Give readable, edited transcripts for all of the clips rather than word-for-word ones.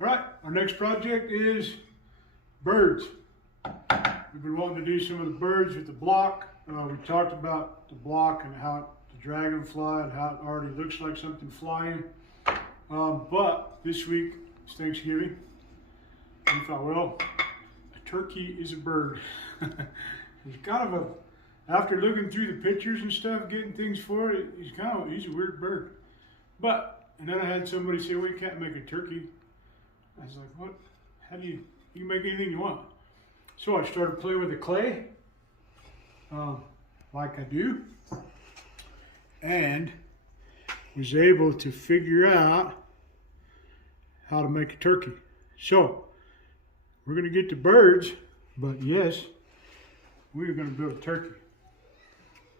All right, our next project is birds. We've been wanting to do some of the birds with the block. We talked about the block and how the dragonfly and how it already looks like something flying. But this week is Thanksgiving. We thought, well, a turkey is a bird. He's kind of after looking through the pictures and stuff, getting things for it, he's a weird bird. And then I had somebody say, well, you can't make a turkey. I was like, what? How do you can make anything you want. So I started playing with the clay, like I do, and was able to figure out how to make a turkey. So we're going to get the birds, but yes, we are going to build a turkey.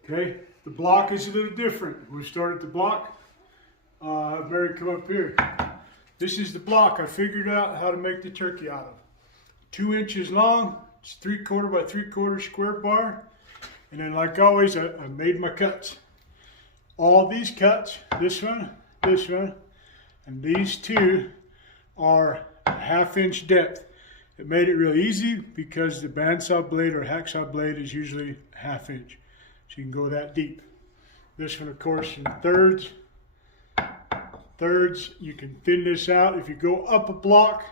Okay, the block is a little different. We'll start at the block. Mary, come up here. This is the block I figured out how to make the turkey out of. 2 inches long, it's 3/4 by 3/4 square bar. And then like always, I made my cuts. All these cuts, this one, and these two are a 1/2 inch depth. It made it real easy because the bandsaw blade or hacksaw blade is usually 1/2 inch. So you can go that deep. This one, of course, in thirds. You can thin this out. If you go up a block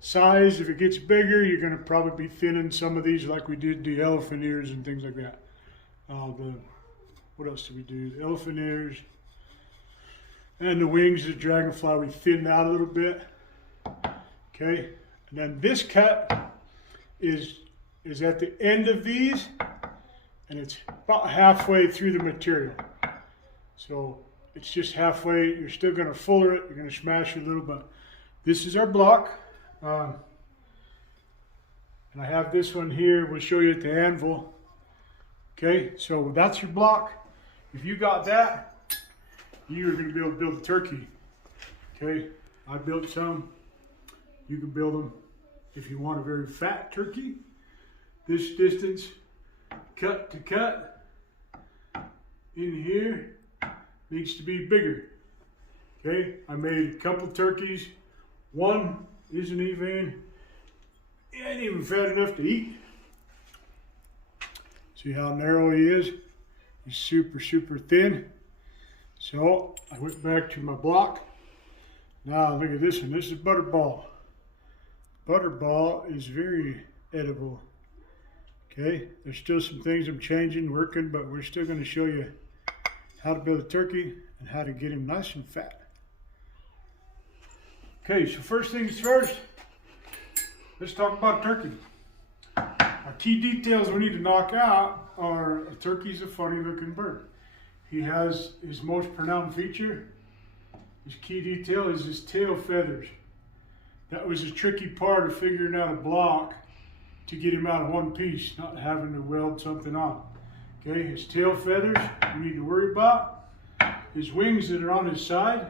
size, if it gets bigger, you're going to probably be thinning some of these like we did the elephant ears and things like that. What else did we do? The elephant ears and the wings of the dragonfly, we thinned out a little bit. Okay, and then this cut is at the end of these, and it's about halfway through the material. So it's just halfway. You're still going to fuller it. You're going to smash it a little, but this is our block. And I have this one here. We'll show you at the anvil. Okay, so that's your block. If you got that, you're going to be able to build a turkey. Okay, I built some. You can build them if you want a very fat turkey. This distance, cut to cut, in here, needs to be bigger. Okay, I made a couple turkeys. One he ain't even fat enough to eat. See how narrow he is? He's super, super thin. So I went back to my block. Now look at this one. This is butterball. Butterball is very edible. Okay, there's still some things I'm changing, working, but we're still going to show you how to build a turkey and how to get him nice and fat. Okay, so first things first, let's talk about turkey. Our key details we need to knock out are a turkey's a funny looking bird. He has his most pronounced feature, his key detail is his tail feathers. That was a tricky part of figuring out a block to get him out of one piece, not having to weld something on. Okay, his tail feathers we need to worry about. His wings that are on his side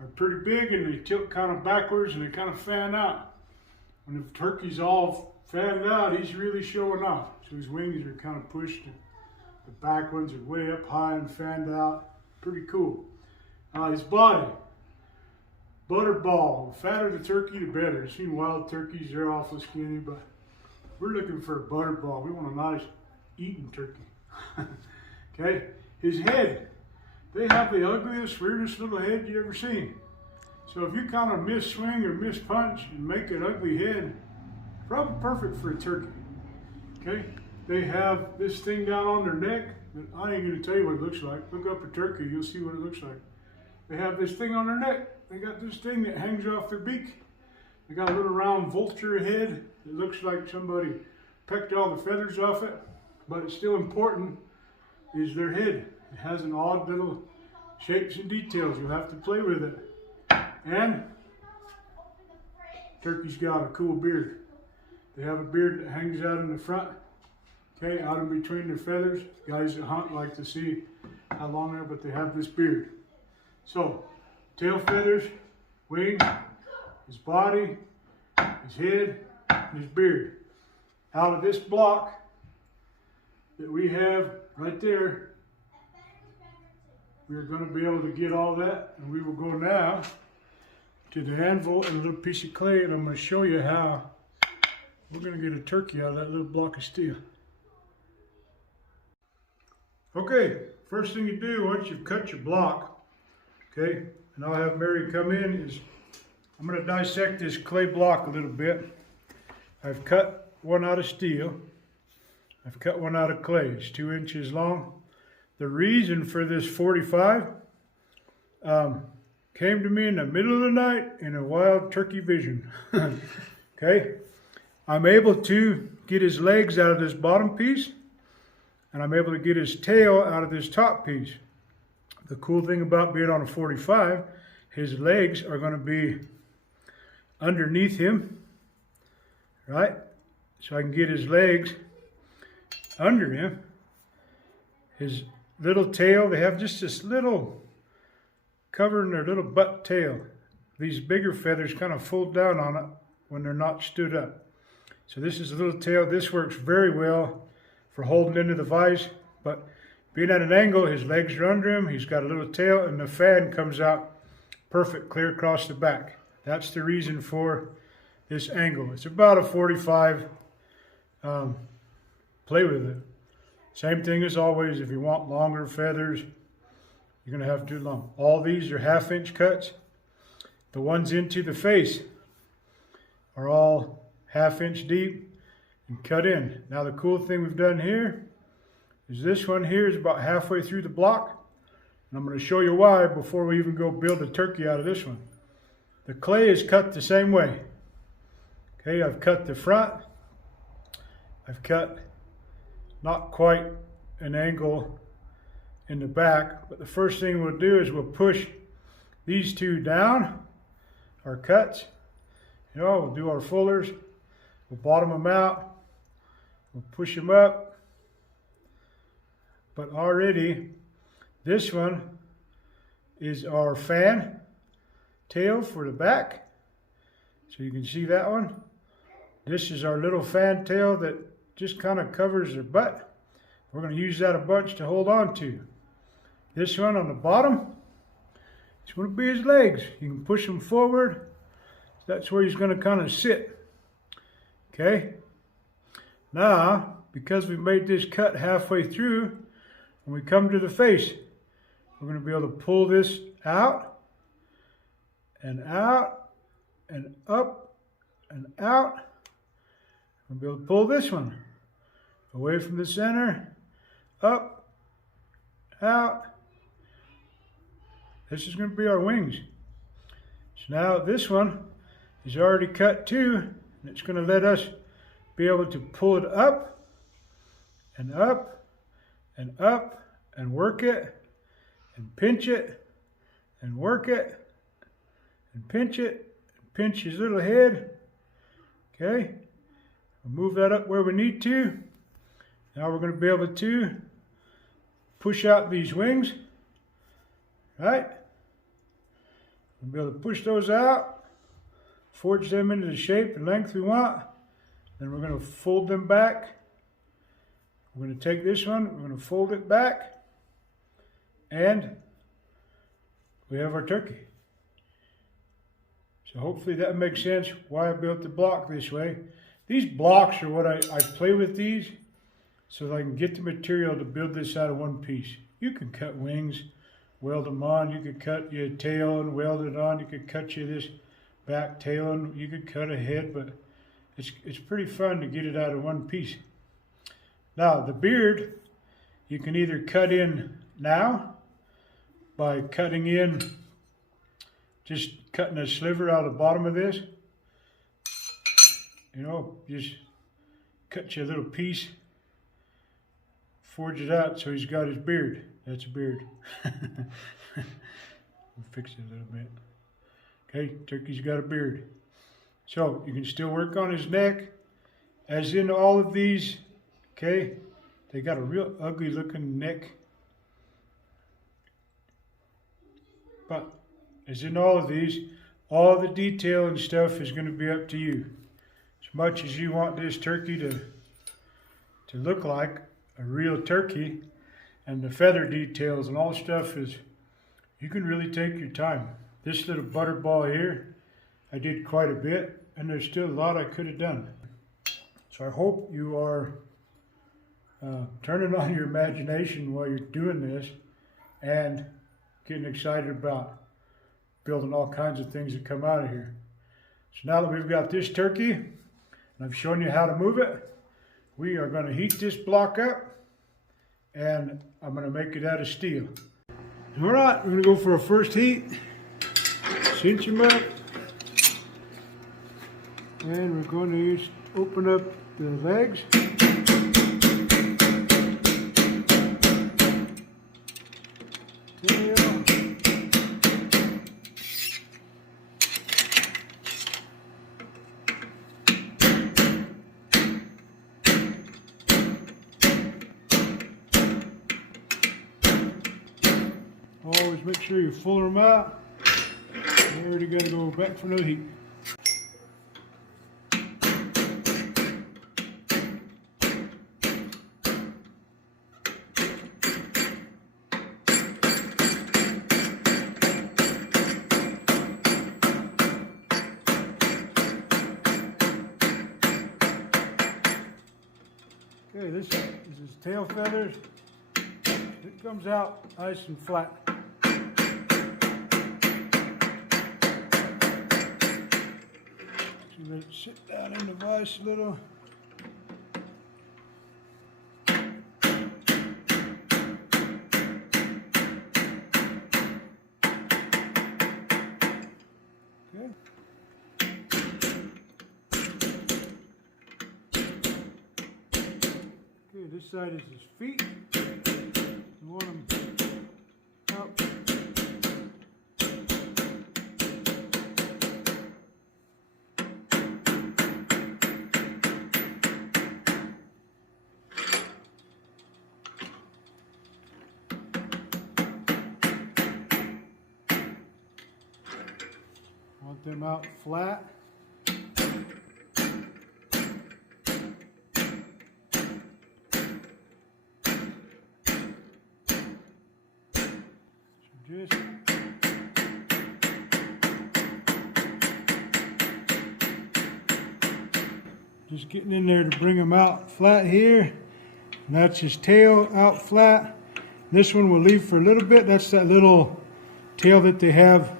are pretty big and they tilt kind of backwards and they kind of fan out. When the turkey's all fanned out, he's really showing off. So his wings are kind of pushed. The back ones are way up high and fanned out. Pretty cool. His body, butterball. The fatter the turkey, the better. I've seen wild turkeys, they're awful skinny, but we're looking for a butterball. We want a nice eating turkey. Okay, his head. They have the ugliest, weirdest little head you ever seen. So if you kind of miss swing or miss punch and make an ugly head, probably perfect for a turkey. Okay, they have this thing down on their neck. I ain't gonna tell you what it looks like. Look up a turkey, you'll see what it looks like. They have this thing on their neck. They got this thing that hangs off their beak. They got a little round vulture head. It looks like somebody pecked all the feathers off it, but it's still important is their head. It has an odd little shapes and details. You'll have to play with it. And turkey's got a cool beard. They have a beard that hangs out in the front, okay, out in between their feathers. Guys that hunt like to see how long they're, but they have this beard. So, tail feathers, wing, his body, his head, and his beard. Out of this block that we have right there, we're going to be able to get all that, and we will go now to the anvil and a little piece of clay, and I'm going to show you how we're going to get a turkey out of that little block of steel. Okay, first thing you do once you've cut your block, okay, and I'll have Mary come in, is I'm going to dissect this clay block a little bit. I've cut one out of steel. I've cut one out of clay. It's 2 inches long. The reason for this 45 came to me in the middle of the night in a wild turkey vision. Okay, I'm able to get his legs out of this bottom piece, and I'm able to get his tail out of this top piece. The cool thing about being on a 45, his legs are going to be underneath him, right? So I can get his legs under him. His little tail, they have just this little cover in their little butt tail. These bigger feathers kind of fold down on it when they're not stood up. So this is a little tail. This works very well for holding into the vise, but being at an angle, his legs are under him, he's got a little tail, and the fan comes out perfect, clear across the back. That's the reason for this angle. It's about a 45. Play with it. Same thing as always, if you want longer feathers, you're going to have to do long. All these are 1/2 inch cuts. The ones into the face are all 1/2 inch deep and cut in. Now the cool thing we've done here is this one here is about halfway through the block. And I'm going to show you why before we even go build a turkey out of this one. The clay is cut the same way. Okay, I've cut the front. I've cut not quite an angle in the back, but the first thing we'll do is we'll push these two down, our cuts. You know, we'll do our fullers, we'll bottom them out, we'll push them up. But already, this one is our fan tail for the back. So you can see that one. This is our little fan tail that just kind of covers their butt. We're going to use that a bunch to hold on to. This one on the bottom, it's going to be his legs. You can push them forward. That's where he's going to kind of sit. Okay? Now, because we made this cut halfway through, when we come to the face, we're going to be able to pull this out and out and up and out. We'll be able to pull this one away from the center, up, out. This is going to be our wings. So now this one is already cut too, and it's going to let us be able to pull it up and up and up and work it and pinch it and work it and pinch it and pinch his little head. Okay, we'll move that up where we need to. Now we're going to be able to push out these wings, right? We'll be able to push those out, forge them into the shape and length we want. Then we're going to fold them back. We're going to take this one, we're going to fold it back, and we have our turkey. So hopefully that makes sense why I built the block this way. These blocks are what I play with these so that I can get the material to build this out of one piece. You can cut wings, weld them on. You could cut your tail and weld it on. You could cut you this back tail and you could cut a head, but it's pretty fun to get it out of one piece. Now the beard, you can either cut in now by cutting in, just cutting a sliver out of the bottom of this. You know, just cut you a little piece, forge it out so he's got his beard. That's a beard. We'll fix it a little bit. Okay, turkey's got a beard. So you can still work on his neck, as in all of these. Okay, they got a real ugly looking neck. But as in all of these, all the detail and stuff is going to be up to you. As much as you want this turkey to look like a real turkey, and the feather details and all stuff is, you can really take your time. This little butterball here I did quite a bit, and there's still a lot I could have done. So I hope you are turning on your imagination while you're doing this and getting excited about building all kinds of things that come out of here. So now that we've got this turkey, and I've shown you how to move it, we are going to heat this block up, and I'm going to make it out of steel. All right, we're going to go for a first heat. Cinch them up. And we're going to open up the legs. Tail. Always make sure you fuller them out. You already got to go back for another heat. Okay, this is his tail feathers. It comes out nice and flat. So let it sit down in the vise a little. Okay. Okay, this side is his feet. You want them up. Want them out flat. Just getting in there to bring them out flat here. And that's his tail out flat. This one we'll leave for a little bit. That's that little tail that they have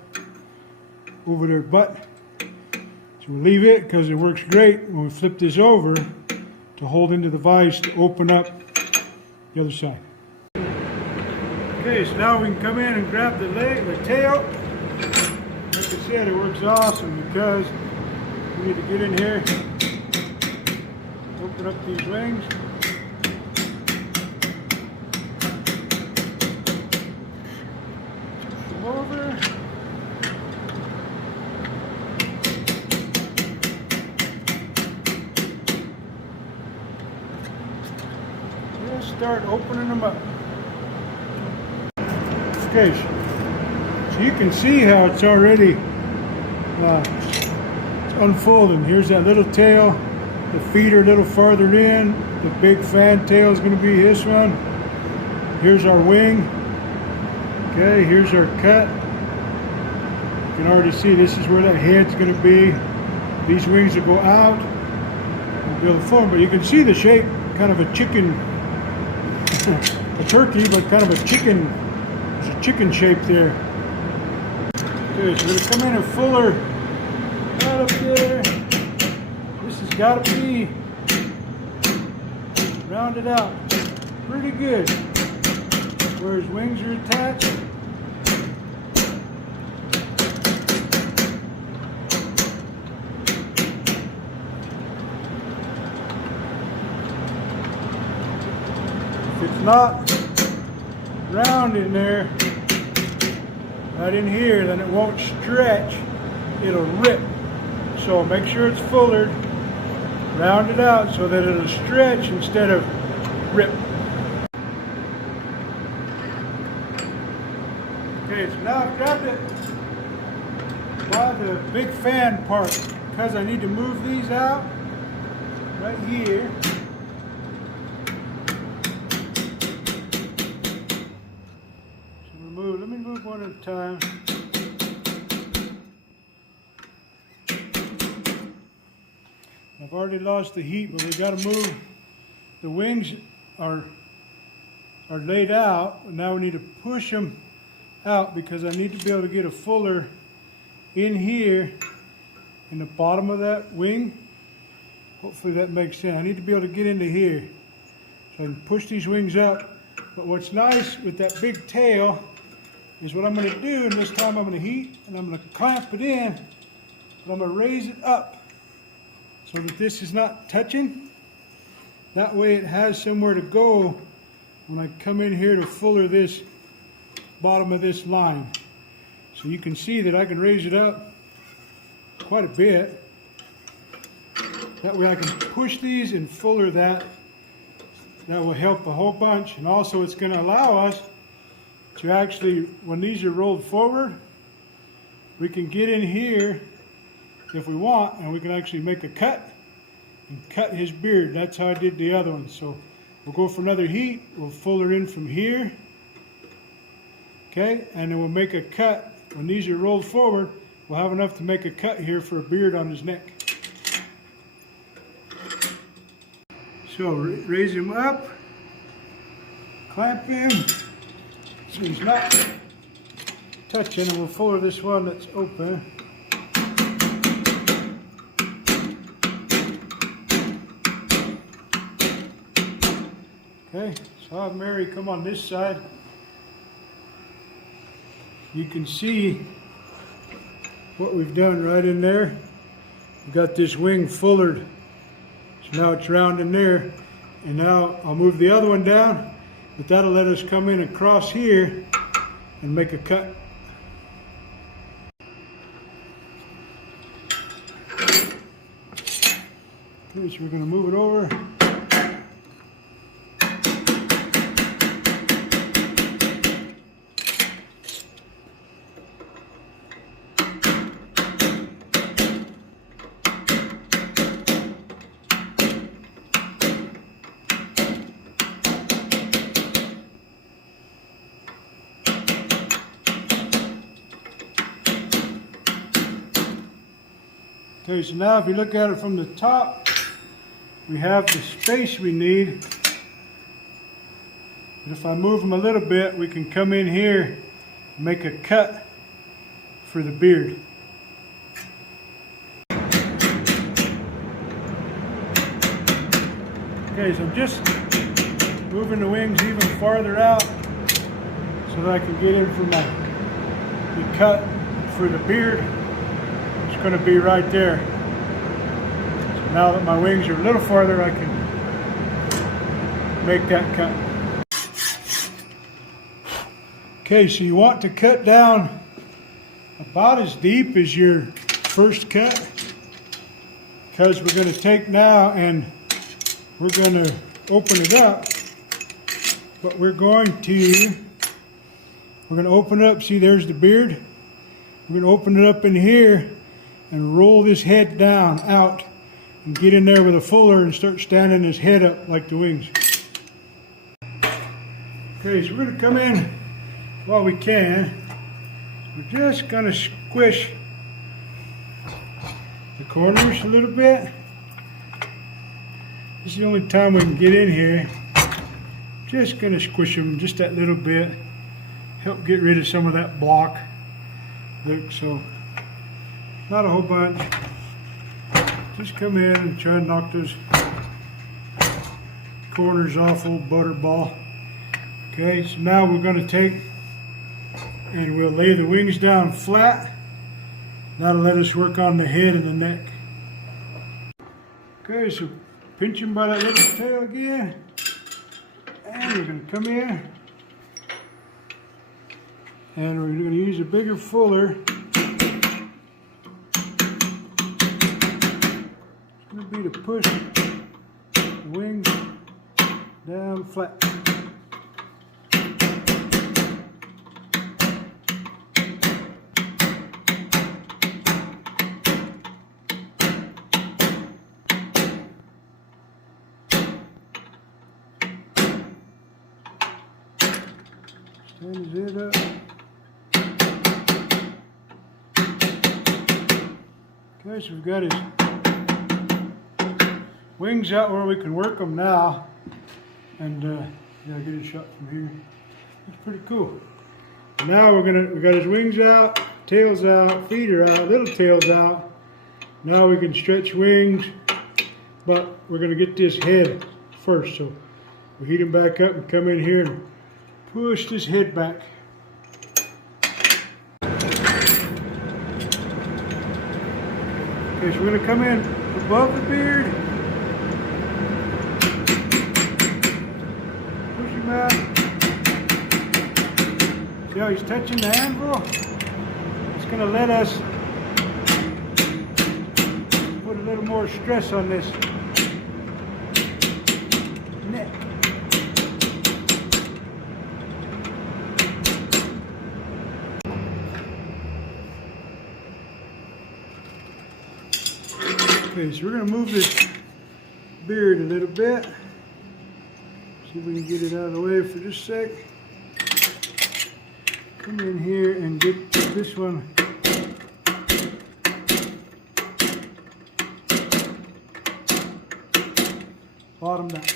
over their butt. So we'll leave it because it works great when we flip this over to hold into the vise to open up the other side. Okay, so now we can come in and grab the leg, the tail. Like I said, it works awesome because we need to get in here, open up these wings. Come over. Just start opening them up. Okay, so you can see how it's already unfolding. Here's that little tail. The feet are a little farther in. The big fan tail is going to be this one. Here's our wing. Okay, here's our cut. You can already see this is where that head's going to be. These wings will go out and build a form, but you can see the shape, kind of a chicken, a turkey, but kind of a chicken. There's a chicken shape there. Okay, so we're going to come in and fuller right up there. This has got to be rounded out pretty good where his wings are attached. If it's not round in there, right in here, then it won't stretch, it'll rip. So make sure it's fullered, round it out so that it'll stretch instead of rip. Okay, so now I've grabbed it by the big fan part because I need to move these out right here. Let me move one at a time. I've already lost the heat, but we got to move. The wings are laid out. Now we need to push them out because I need to be able to get a fuller in here in the bottom of that wing. Hopefully that makes sense. I need to be able to get into here so I can push these wings up. But what's nice with that big tail is what I'm going to do, and this time I'm going to heat and I'm going to clamp it in, but I'm going to raise it up so that this is not touching. That way it has somewhere to go when I come in here to fuller this bottom of this line. So you can see that I can raise it up quite a bit. That way I can push these and fuller that. That will help a whole bunch. And also it's going to allow us to actually, when these are rolled forward, we can get in here if we want, and we can actually make a cut and cut his beard. That's how I did the other one. So we'll go for another heat. We'll fuller in from here. Okay, and then we'll make a cut. When these are rolled forward, we'll have enough to make a cut here for a beard on his neck. So raise him up, clamp him so he's not touching, and we'll fuller this one that's open. Okay, so I'll have Mary come on this side. You can see what we've done right in there. We've got this wing fullered. So now it's round in there. And now I'll move the other one down, but that'll let us come in and cross here and make a cut. Okay, so we're going to move it over. Okay, so now if you look at it from the top, we have the space we need. And if I move them a little bit, we can come in here and make a cut for the beard. Okay, so I'm just moving the wings even farther out so that I can get in for the cut for the beard. Going to be right there. So now that my wings are a little farther, I can make that cut. Okay, so you want to cut down about as deep as your first cut, because we're going to take now and we're going to open it up, but we're going to open it up. See, there's the beard. We're going to open it up in here and roll this head down, out, and get in there with a fuller and start standing his head up like the wings. Okay, so we're going to come in while we can. We're just going to squish the corners a little bit. This is the only time we can get in here. Just going to squish them just that little bit. Help get rid of some of that block. Look, so not a whole bunch. Just come in and try and knock those corners off, old butterball. Okay, so now we're going to take and we'll lay the wings down flat. That'll let us work on the head and the neck. Okay, so pinch him by that little tail again. And we're going to come in and we're going to use a bigger fuller. Be to push the wings down flat. Stand his head up. Okay, so we've got his wings out where we can work them now. And yeah, get a shot from here. It's pretty cool. Now we got his wings out, tails out, feet are out, little tails out. Now we can stretch wings, but we're gonna get this head first. So we heat him back up and come in here and push this head back. Okay, so we're gonna come in above the beard. Push him out. See how he's touching the anvil? It's going to let us put a little more stress on this neck. Okay, so we're going to move this beard a little bit. See if we can get it out of the way for just a sec. Come in here and get this one bottomed out.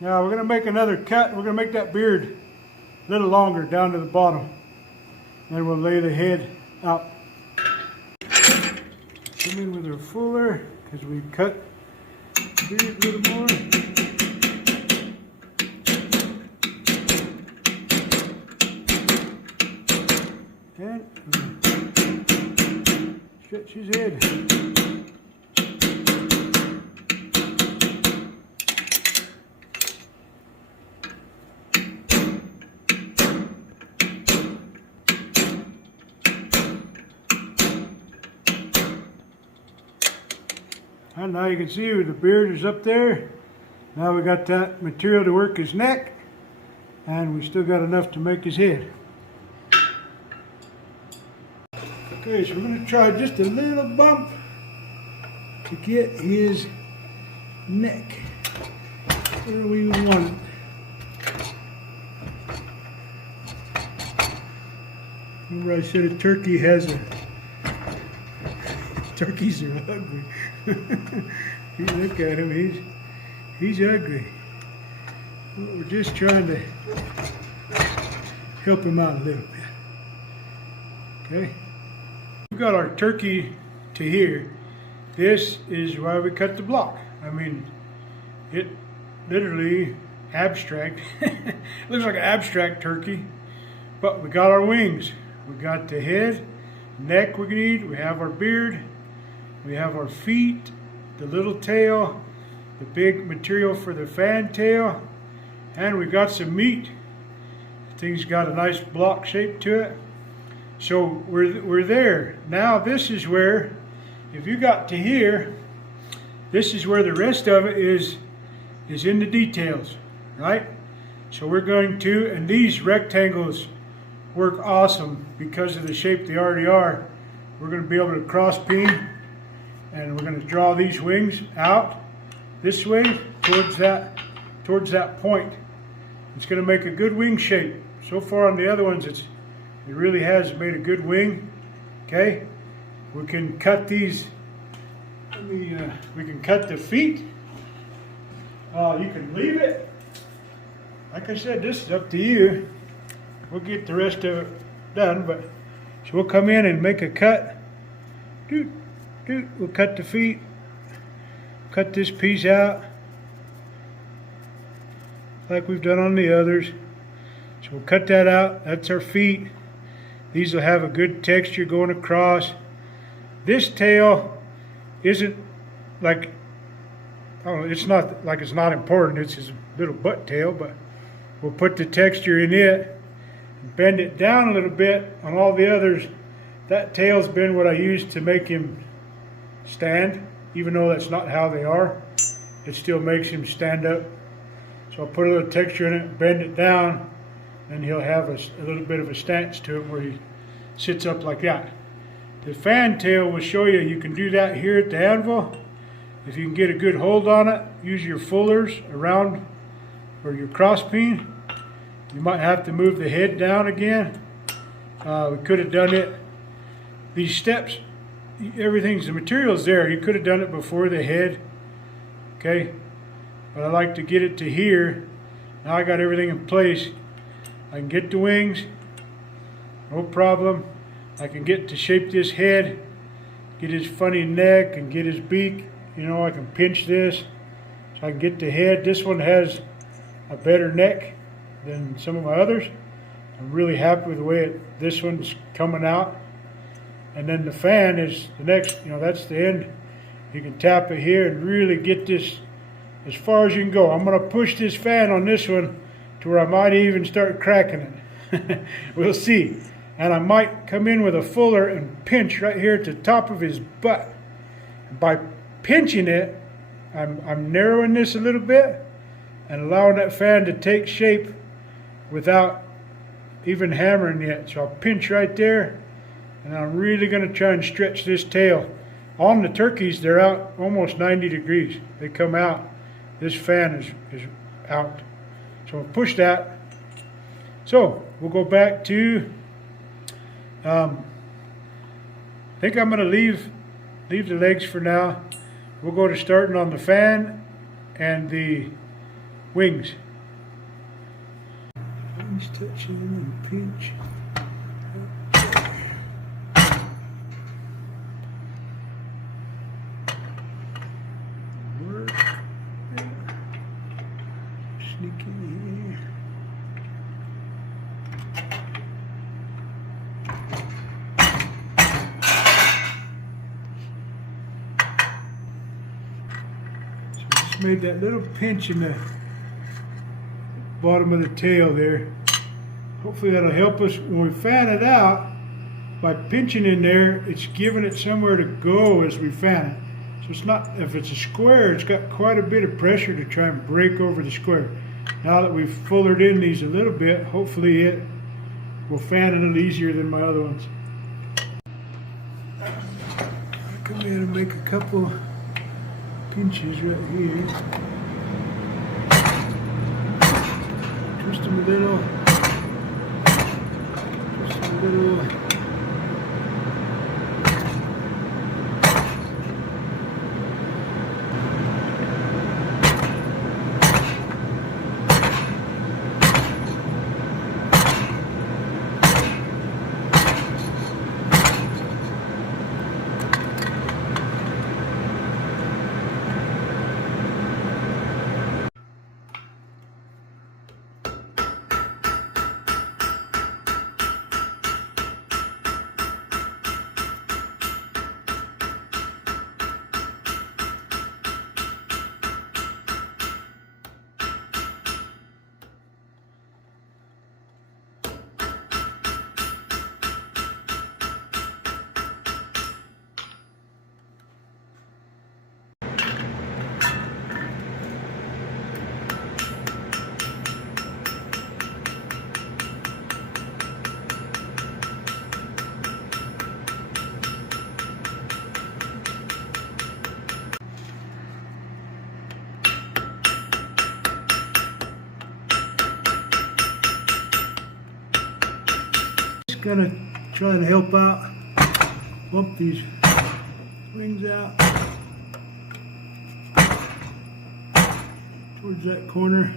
Now we're going to make another cut. We're going to make that beard a little longer down to the bottom. Then we'll lay the head out. Come in with our fuller because we cut the beard a little more. And stretch his head. And now you can see the beard is up there. Now we got that material to work his neck, and we still got enough to make his head. Okay, so we're going to try just a little bump to get his neck where we want it. Remember I said a turkey has a... Turkeys are ugly. You look at him, he's ugly. Well, we're just trying to help him out a little bit. Okay? We've got our turkey to here. This is why we cut the block. I mean, it literally abstract. Looks like an abstract turkey, but we got our wings. We got the head, neck we need. We have our beard. We have our feet, the little tail, the big material for the fan tail, and we got some meat. The thing's got a nice block shape to it. So we're there. Now this is where, if you got to here, this is where the rest of it is in the details, right? So we're going to, and these rectangles work awesome because of the shape they already are. We're going to be able to cross peen, and we're going to draw these wings out this way towards that point. It's going to make a good wing shape. So far on the other ones, it really has made a good wing. Okay, we can cut these. We can cut the feet. You can leave it. Like I said, this is up to you. We'll get the rest of it done, but so we'll come in and make a cut. We'll cut the feet. Cut this piece out like we've done on the others. So we'll cut that out. That's our feet. These will have a good texture going across. This tail isn't like, I don't know, it's not like it's not important. It's his little butt tail, but we'll put the texture in it and bend it down a little bit. On all the others, that tail's been what I used to make him stand. Even though that's not how they are, it still makes him stand up. So I'll put a little texture in it, bend it down, and he'll have a little bit of a stance to him where he sits up like that. The fan tail will show you can do that here at the anvil. If you can get a good hold on it, use your fullers around or your cross peen. You might have to move the head down again. We could have done it. These steps, the material's there. You could have done it before the head okay? But I like to get it to here. Now I got everything in place. I can get the wings, no problem. I can get to shape this head, get his funny neck and get his beak. You know, I can pinch this so I can get the head. This one has a better neck than some of my others. I'm really happy with the way this one's coming out. And then the fan is the next, you know, that's the end. You can tap it here and really get this as far as you can go. I'm going to push this fan on this one to where I might even start cracking it. We'll see. And I might come in with a fuller and pinch right here at the top of his butt. By pinching it, I'm narrowing this a little bit and allowing that fan to take shape without even hammering yet. So I'll pinch right there, and I'm really going to try and stretch this tail. On the turkeys, they're out almost 90 degrees. They come out. This fan is out. So I'll push that. So we'll go back to, I think I'm going to leave the legs for now. We'll go to starting on the fan and the wings. Wings touching and pinch. Work. Sneak in here. Made that little pinch in the bottom of the tail there. Hopefully that'll help us when we fan it out. By pinching in there, it's giving it somewhere to go as we fan it. So it's not, if it's a square, it's got quite a bit of pressure to try and break over the square. Now that we've fullered in these a little bit, hopefully it will fan a little easier than my other ones. I'll come in and make a couple pinches right here. Twist them a little. Twist them a little. Gonna try to help out, bump these wings out towards that corner.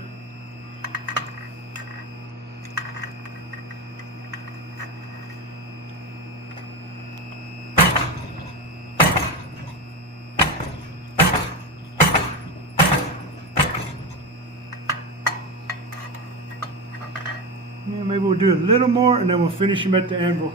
Yeah, maybe we'll do a little more and then we'll finish them at the anvil.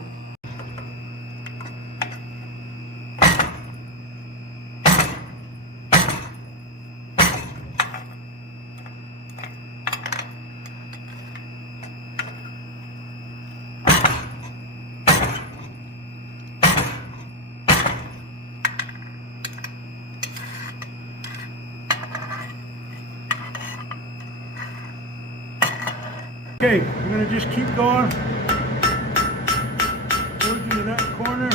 Okay, we're going to just keep going towards into that corner.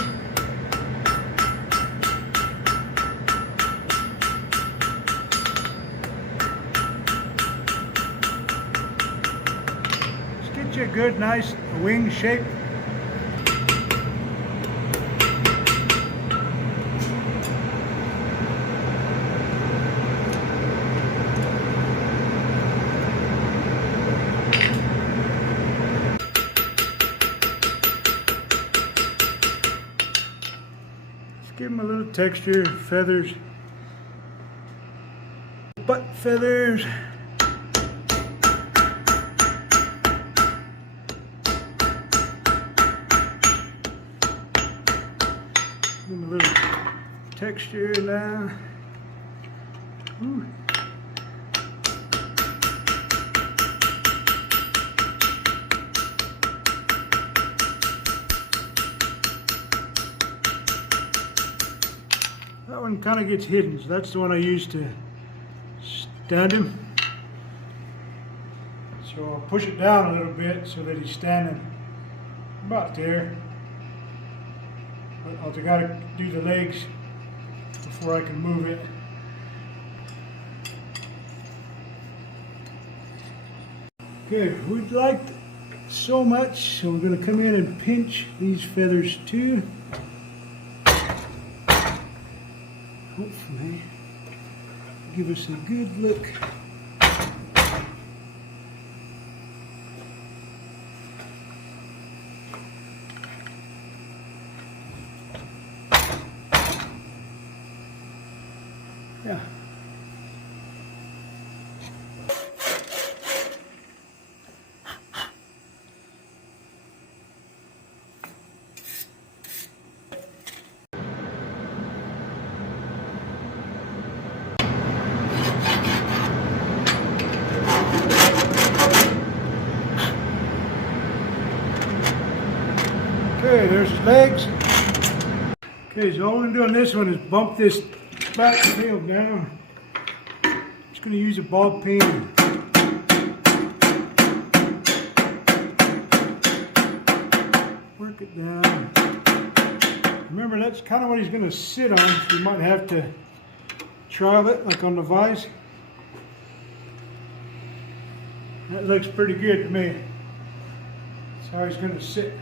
Just get you a good, nice wing shape. Give him a little texture, feathers, butt feathers. Give him a little texture now. Ooh. That one kind of gets hidden, so that's the one I use to stand him. So I'll push it down a little bit so that he's standing about there. But I've got to do the legs before I can move it. Okay, we'd like so much, so we're going to come in and pinch these feathers too. Hopefully, give us a good look. Yeah. Okay, there's his legs. Okay, so all I'm doing this one is bump this back tail down. Just going to use a ball peen. Work it down. Remember, that's kind of what he's going to sit on, so you might have to trial it, like on the vise. That looks pretty good to me. That's how he's going to sit.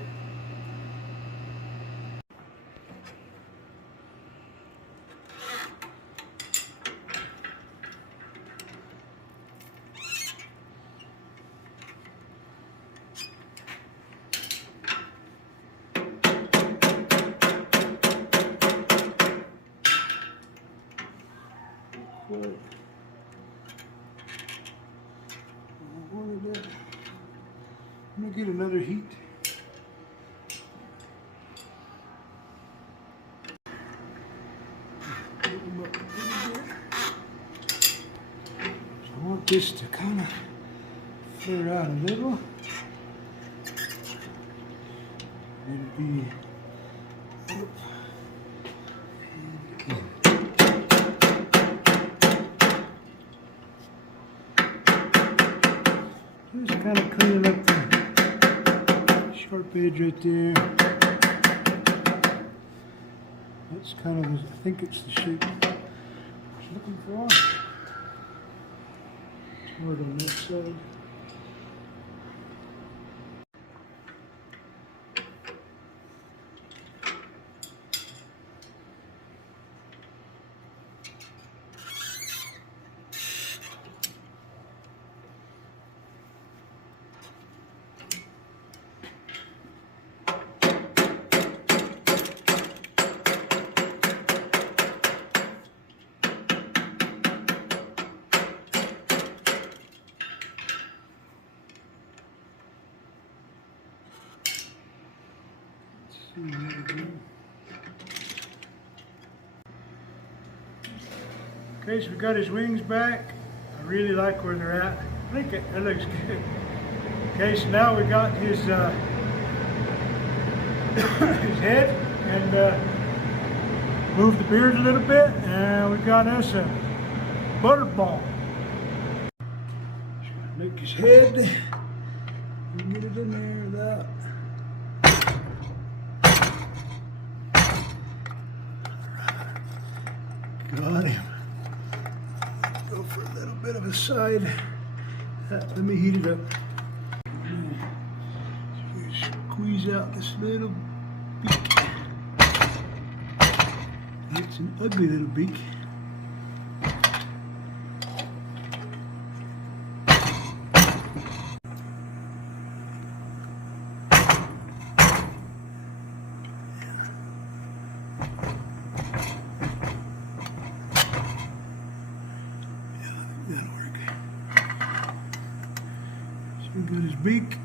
I'm going to get another heat. So I want this to kind of flare out a little. It'll be just kind of cleaning up the sharp edge right there. That's kind of, I think it's the shape I was looking for. It's hard on that side. Okay, so we got his wings back. I really like where they're at. I think it looks good. Okay, so now we got his his head, and move the beard a little bit, and we got us a butterball. Just gonna make his head and get it in there without. Got him. Go for a little bit of a side. Let me heat it up. Squeeze out this little beak. It's an ugly little beak. Got his beak.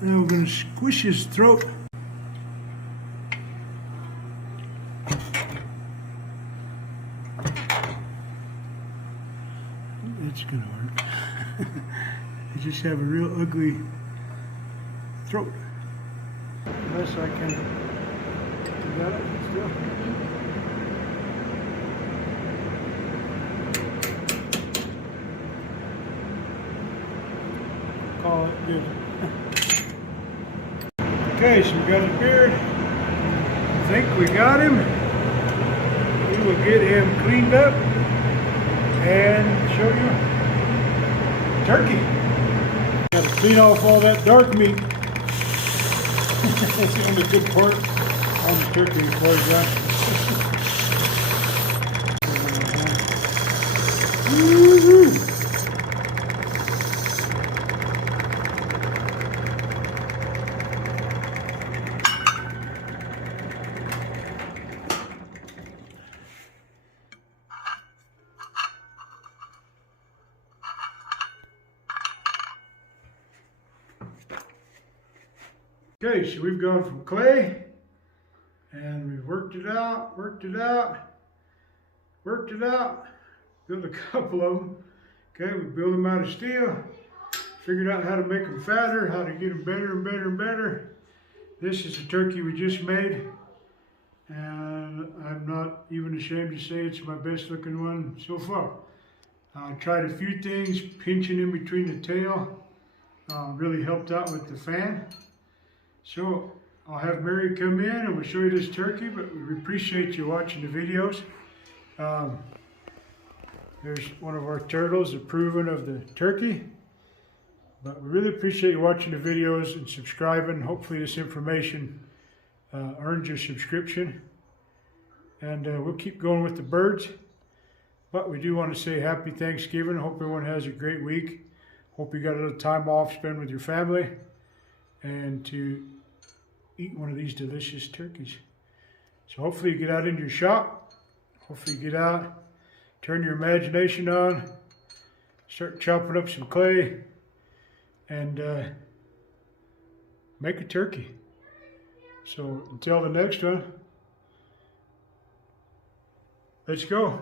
Now we're going to squish his throat. It's going to hurt. You just have a real ugly throat. Unless I can. You got it still? Call it good. Okay, so we got his beard. I think we got him. We will get him cleaned up and show you turkey. Got to clean off all that dark meat. That's the only good part on the turkey before it's done. Woo-hoo. Okay, so we've gone from clay, and we've worked it out, built a couple of them. Okay, we built them out of steel, figured out how to make them fatter, how to get them better and better and better. This is the turkey we just made, and I'm not even ashamed to say it's my best looking one so far. I tried a few things, pinching in between the tail, really helped out with the fan. So I'll have Mary come in and we'll show you this turkey, but we appreciate you watching the videos. There's one of our turtles approving of the turkey. But we really appreciate you watching the videos and subscribing. Hopefully this information earns your subscription. And we'll keep going with the birds. But we do want to say happy Thanksgiving. Hope everyone has a great week. Hope you got a little time off spend with your family and to eat one of these delicious turkeys. So hopefully you get out into your shop. Hopefully you get out, turn your imagination on, start chopping up some clay, and make a turkey. So until the next one, let's go.